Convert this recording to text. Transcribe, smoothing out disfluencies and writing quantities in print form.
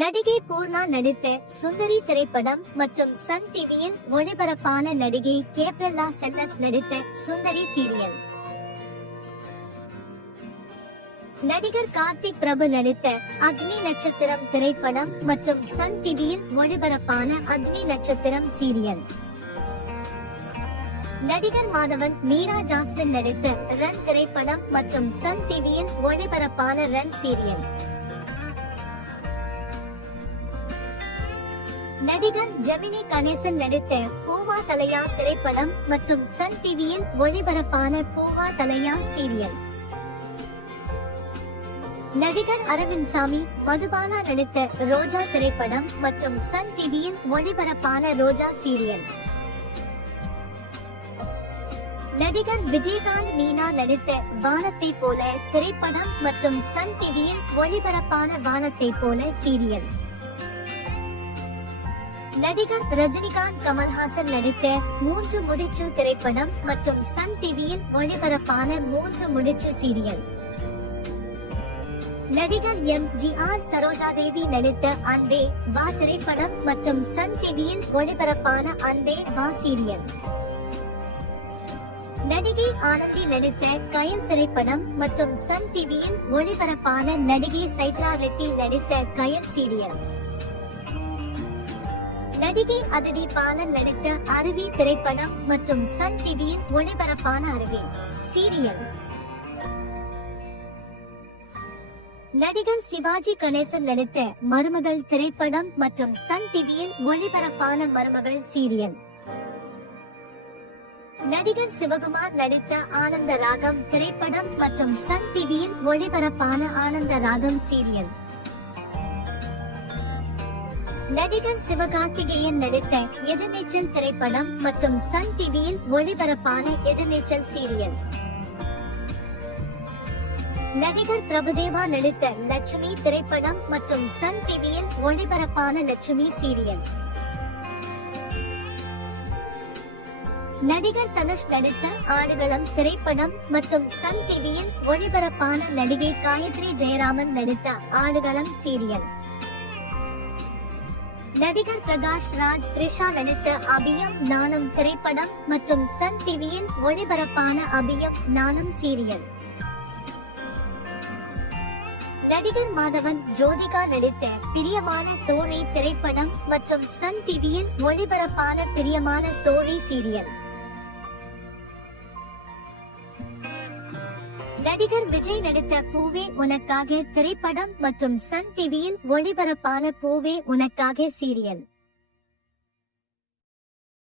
நடிகை பூர்ணா நடித்த சுந்தரி திரைப்படம் மற்றும் சன் டிவியில் ஒளிபரப்பான நடிகை கேப்ரல்லா செல்லஸ் நடித்த சுந்தரி சீரியல். நடிகர் கார்த்திக் பிரபு நடித்த அக்னி நட்சத்திரம் திரைப்படம் மற்றும் சன் டிவியில் ஒளிபரப்பான அக்னி நட்சத்திரம் சீரியல். நடிகர் மாதவன் மீரா ஜாஸ்மின் நடித்த ரன் திரைப்படம் மற்றும் சன் டிவியில் ஒளிபரப்பான ரன் சீரியல். நடிகர் ஜெமினி கணேசன் நடித்த பூவா தலையா திரைப்படம் மற்றும் சன் டிவியில் ஒளிபரப்பான பூவா தலையா சீரியல். நடிகர் அரவிந்த் சாமி மதுபாலா நடித்த ரோஜா திரைப்படம் மற்றும் சன் டிவியில் ஒளிபரப்பான ரோஜா சீரியல். நடிகர் விஜயகாந்த் மீனா நடித்த வானத்தை போல திரைப்படம் மற்றும் சன் டிவியில் ஒளிபரப்பான வானத்தை போல சீரியல். நடிகர் ரஜினிகாந்த் கமல்ஹாசன் நடித்த மூன்று முடிச்சு திரைப்படம் மற்றும் சன் டிவியில் ஒளிபரப்பான மூன்று முடிச்சு சீரியல். நடிகர் எம்.ஜி.ஆர். சரோஜாதேவி நடித்த அன்பே வா திரைப்படம் மற்றும் சன் டிவியில் ஒளிபரப்பான அன்பே வா சீரியல். நடிகை ஆனந்தி நடித்த கயல் திரைப்படம் மற்றும் சன் டிவியில் ஒளிபரப்பான நடிகை சைத்ரா ரெட்டி நடித்த கயல் சீரியல். நடிகை அதிதி பாலன் நடித்த அருவி திரைப்படம் மற்றும் சன் டிவியில் ஒளிபரப்பான அருவி சீரியல். நடிகர் சிவாஜி கணேசன் நடித்த மருமகள் திரைப்படம் மற்றும் சன் டிவியில் ஒளிபரப்பான மருமகள் சீரியல். நடிகர் சிவகுமார் நடித்த ஆனந்த ராகம் திரைப்படம் மற்றும் சன் டிவியில் ஒளிபரப்பான ஆனந்த ராகம் சீரியல். நடிகர் சிவகார்த்திகேயன் நடித்த எதிர்நீச்சல் திரைப்படம் மற்றும் சன் டிவியில் ஒளிபரப்பான எதிர்நீச்சல் சீரியல். நடிகர் பிரபுதேவா நடித்த லட்சுமி திரைப்படம் மற்றும் சன் டிவியில் ஒளிபரப்பான லட்சுமி சீரியல். நடிகர் தனுஷ் நடித்த ஆடுகளம் திரைப்படம் மற்றும் சன் டிவியில் ஒளிபரப்பான நடிகை காயத்ரி ஜெயராமன் நடித்த ஆடுகளம் சீரியல். நடிகர் பிரகாஷ் ராஜ் த்ரிஷா நடித்த அபியம் நானும் திரைப்படம் மற்றும் சன் டிவியில் ஒளிபரப்பான அபியம் நானும் சீரியல். நடிகர் மாதவன் ஜோதிகா நடித்த பிரியமான தோழி திரைப்படம் மற்றும் சன் டிவியில் ஒளிபரப்பான பிரியமான தோழி சீரியல். நடிகர் விஜய் நடித்த பூவே உனக்காக திரைப்படம் மற்றும் சன் டிவியில் ஒளிபரப்பான பூவே உனக்காக சீரியல்.